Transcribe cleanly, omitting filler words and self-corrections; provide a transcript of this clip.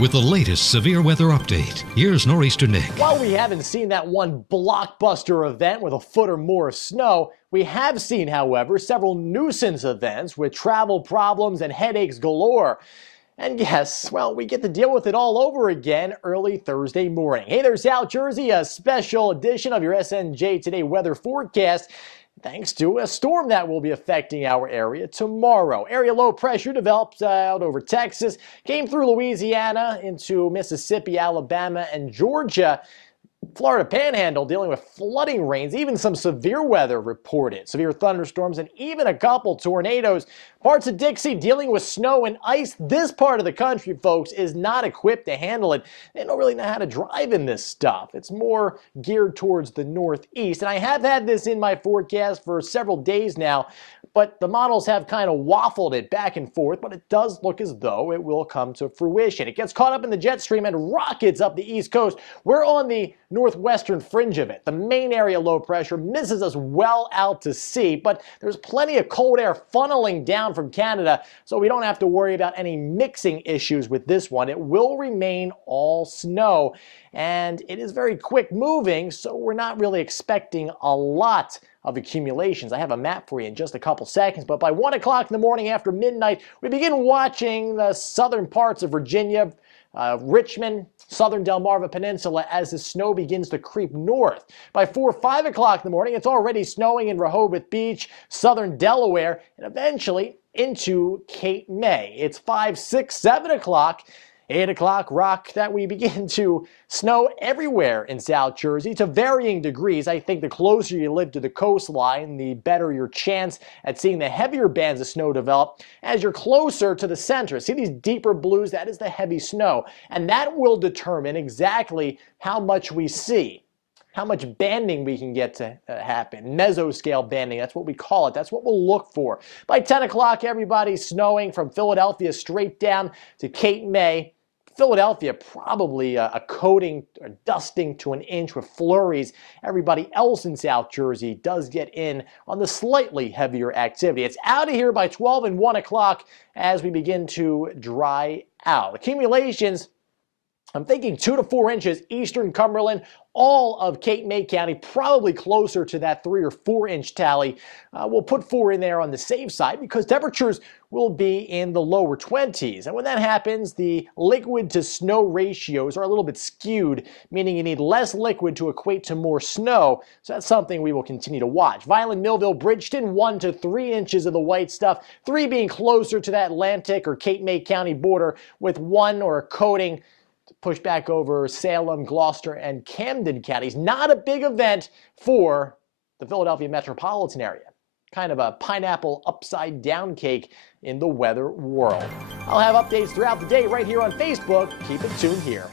With the latest severe weather update, here's NorEasterNick. While we haven't seen that one blockbuster event with a foot or more of snow, we have seen, however, several nuisance events with travel problems and headaches galore. And yes, well, we get to deal with it all over again early Thursday morning. Hey there, South Jersey, a special edition of your SNJ Today weather forecast. Thanks to a storm that will be affecting our area tomorrow. Area low pressure developed out over Texas, came through Louisiana into Mississippi, Alabama, and Georgia. Florida Panhandle dealing with flooding rains, even some severe weather reported. Severe thunderstorms and even a couple tornadoes. Parts of Dixie dealing with snow and ice. This part of the country, folks, is not equipped to handle it. They don't really know how to drive in this stuff. It's more geared towards the northeast. And I have had this in my forecast for several days now, but the models have kind of waffled it back and forth, but it does look as though it will come to fruition. It gets caught up in the jet stream and rockets up the east coast. We're on the northwestern fringe of it. The main area low pressure misses us well out to sea, but there's plenty of cold air funneling down from Canada, so we don't have to worry about any mixing issues with this one. It will remain all snow, and it is very quick moving, so we're not really expecting a lot of accumulations. I have a map for you in just a couple seconds, but by 1 o'clock in the morning after midnight, we begin watching the southern parts of Virginia, Richmond, southern Delmarva Peninsula as the snow begins to creep north. By 4 or 5 o'clock in the morning, it's already snowing in Rehoboth Beach, southern Delaware, and eventually into Cape May. It's 5, 6, 7 o'clock. 8 o'clock rock that we begin to snow everywhere in South Jersey to varying degrees. I think the closer you live to the coastline, the better your chance at seeing the heavier bands of snow develop as you're closer to the center. See these deeper blues? That is the heavy snow, and that will determine exactly how much we see. How much banding we can get to happen. Mesoscale banding, that's what we call it. That's what we'll look for. By 10 o'clock, everybody's snowing from Philadelphia straight down to Cape May. Philadelphia probably a coating or dusting to an inch with flurries. Everybody else in South Jersey does get in on the slightly heavier activity. It's out of here by 12 and 1 o'clock as we begin to dry out. Accumulations, I'm thinking 2 to 4 inches eastern Cumberland, all of Cape May County, probably closer to that 3 or 4 inch tally. We'll put 4 in there on the safe side because temperatures will be in the lower 20s. And when that happens, the liquid to snow ratios are a little bit skewed, meaning you need less liquid to equate to more snow. So that's something we will continue to watch. Vineland, Millville, Bridgeton, 1 to 3 inches of the white stuff, 3 being closer to that Atlantic or Cape May County border with 1 or a coating push back over Salem, Gloucester, and Camden counties. Not a big event for the Philadelphia metropolitan area. Kind of a pineapple upside down cake in the weather world. I'll have updates throughout the day right here on Facebook. Keep it tuned here.